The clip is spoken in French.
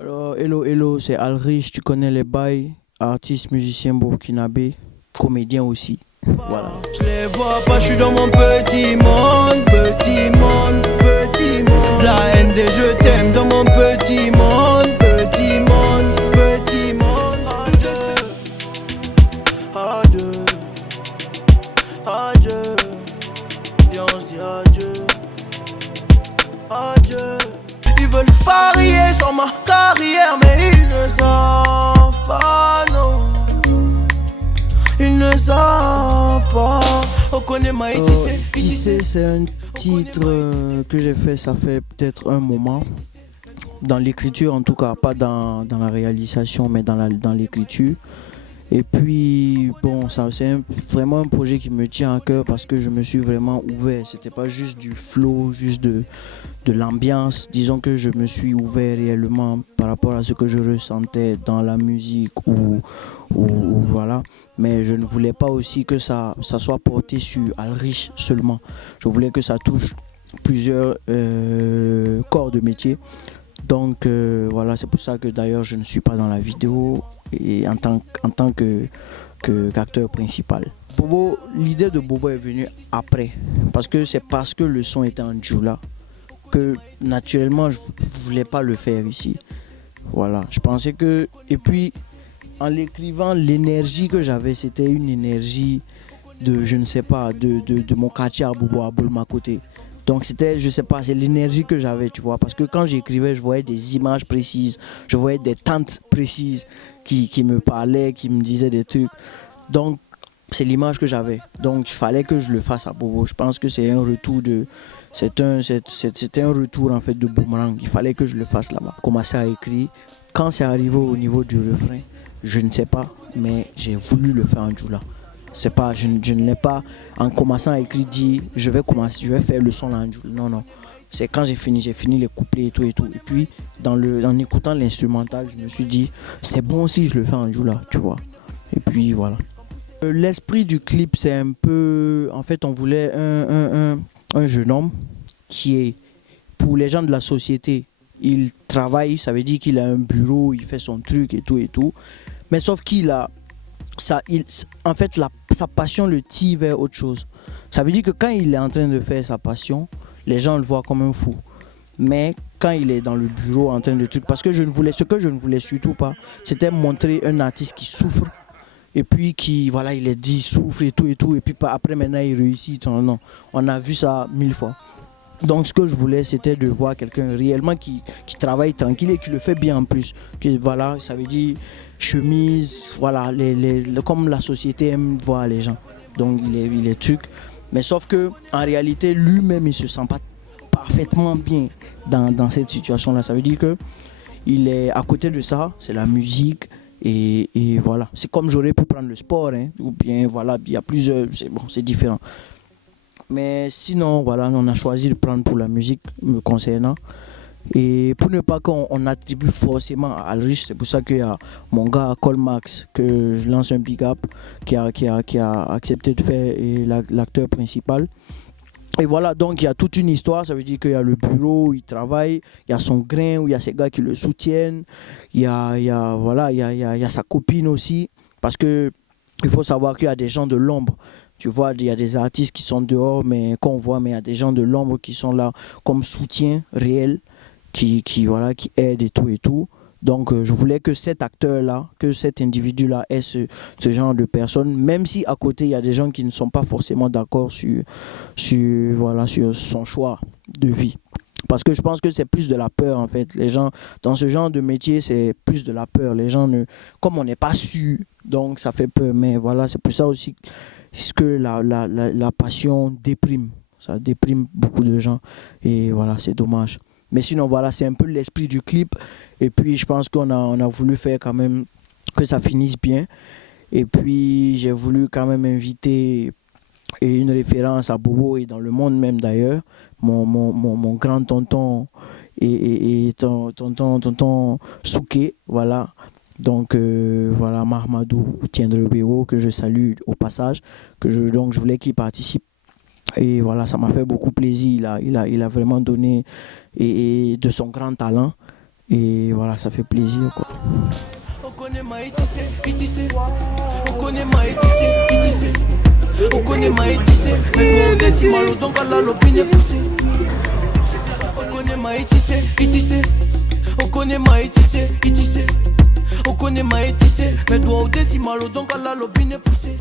Alors, hello, hello, c'est Alrich, tu connais les bails, artiste, musicien burkinabé, comédien aussi. Voilà. Je les vois pas, je suis dans mon petit monde, petit monde, petit monde. La haine des je t'aime dans mon petit monde, petit monde, petit monde. Adieu, adieu, adieu, viens on se dit adieu, adieu. Ils veulent parier sur ma carrière, mais ils ne savent pas, non. Ils ne savent pas. On connaît ma Tissé, c'est un titre que j'ai fait, ça fait peut-être un moment. Dans l'écriture, en tout cas, pas dans la réalisation, mais dans l'écriture. Et puis, bon, ça, vraiment un projet qui me tient à cœur parce que je me suis vraiment ouvert. C'était pas juste du flow, juste de l'ambiance. Disons que je me suis ouvert réellement par rapport à ce que je ressentais dans la musique ou voilà. Mais je ne voulais pas aussi que ça soit porté sur Alrich seulement. Je voulais que ça touche plusieurs corps de métier. Donc voilà, c'est pour ça que d'ailleurs je ne suis pas dans la vidéo et en tant qu'acteur principal. Bobo, l'idée de Bobo est venue après, parce que c'est parce que le son était en Djoula que naturellement je ne voulais pas le faire ici. Voilà, je pensais que... Et puis en l'écrivant, l'énergie que j'avais, c'était une énergie de, je ne sais pas, de mon quartier à Bobo, à Bolma côté. Donc c'était, je sais pas, c'est l'énergie que j'avais, tu vois. Parce que quand j'écrivais, je voyais des images précises, je voyais des tantes précises qui me parlaient, qui me disaient des trucs. Donc c'est l'image que j'avais. Donc il fallait que je le fasse à Bobo. Je pense que c'est un retour de... C'était un retour en fait de boomerang. Il fallait que je le fasse là-bas. Commencer à écrire. Quand c'est arrivé au niveau du refrain, je ne sais pas, mais j'ai voulu le faire en Djoula. C'est pas, je ne l'ai pas en commençant à écrire dit je vais faire le son là en Djoula. Non, non. C'est quand j'ai fini les couplets et tout et tout. Et puis en écoutant l'instrumental, je me suis dit c'est bon si je le fais en Djoula, tu vois. Et puis voilà. L'esprit du clip, c'est un peu... En fait, on voulait un jeune homme qui est, pour les gens de la société, il travaille, ça veut dire qu'il a un bureau, il fait son truc et tout et tout. Mais sauf qu'il a... en fait, sa passion le tire vers autre chose. Ça veut dire que quand il est en train de faire sa passion, les gens le voient comme un fou. Mais quand il est dans le bureau en train de truc... Parce que ce que je ne voulais surtout pas, c'était montrer un artiste qui souffre et puis qui, voilà, il est dit, souffre et tout, et puis après maintenant il réussit. Non, non, on a vu ça 1000 fois. Donc ce que je voulais, c'était de voir quelqu'un réellement qui travaille tranquille et qui le fait bien en plus. Que, voilà, ça veut dire chemise, voilà, comme la société aime voir les gens. Donc il est truc. Mais sauf que en réalité, lui-même, il ne se sent pas parfaitement bien dans cette situation-là. Ça veut dire que il est à côté de ça, c'est la musique. Et voilà, c'est comme j'aurais pu prendre le sport, hein, ou bien voilà, il y a plusieurs, c'est différent. Mais sinon, voilà, on a choisi de prendre pour la musique me concernant. Et pour ne pas qu'on attribue forcément à Alrich, c'est pour ça qu'il y a mon gars Colmax, que je lance un big up, qui a accepté de faire l'acteur principal. Et voilà, donc il y a toute une histoire, ça veut dire qu'il y a le bureau où il travaille, il y a son grain, où il y a ses gars qui le soutiennent, voilà, il y a sa copine aussi, parce que il faut savoir qu'il y a des gens de l'ombre. Tu vois, il y a des artistes qui sont dehors, mais qu'on voit, mais il y a des gens de l'ombre qui sont là comme soutien réel, voilà, qui aident et tout et tout. Donc je voulais que cet acteur-là, que cet individu-là ait ce genre de personnes, même si à côté il y a des gens qui ne sont pas forcément d'accord voilà, sur son choix de vie. Parce que je pense que c'est plus de la peur en fait. Les gens, dans ce genre de métier, c'est plus de la peur. Les gens, comme on n'est pas sûr, donc ça fait peur. Mais voilà, c'est pour ça aussi que la passion déprime. Ça déprime beaucoup de gens. Et voilà, c'est dommage. Mais sinon, voilà, c'est un peu l'esprit du clip. Et puis, je pense on a voulu faire quand même que ça finisse bien. Et puis, j'ai voulu quand même inviter une référence à Bobo et dans le monde même d'ailleurs. Mon grand tonton et tonton Souké, voilà. Donc, voilà, Mahmadou Tiendre Béo, que je salue au passage. Donc, je voulais qu'il participe. Et voilà, ça m'a fait beaucoup plaisir. Il a vraiment donné de son grand talent. Et voilà, ça fait plaisir quoi. On connaît Maïtissé, Itissé. On connaît Maïtissé, Itissé. On connaît Maïtissé. Mais toi, on dit malo, donc à la l'opinion poussée. On connaît Maïtissé, Itissé. On connaît Maïtissé, Itissé. On connaît Maïtissé. Mais toi, on dit malo, donc à la l'opinion poussée.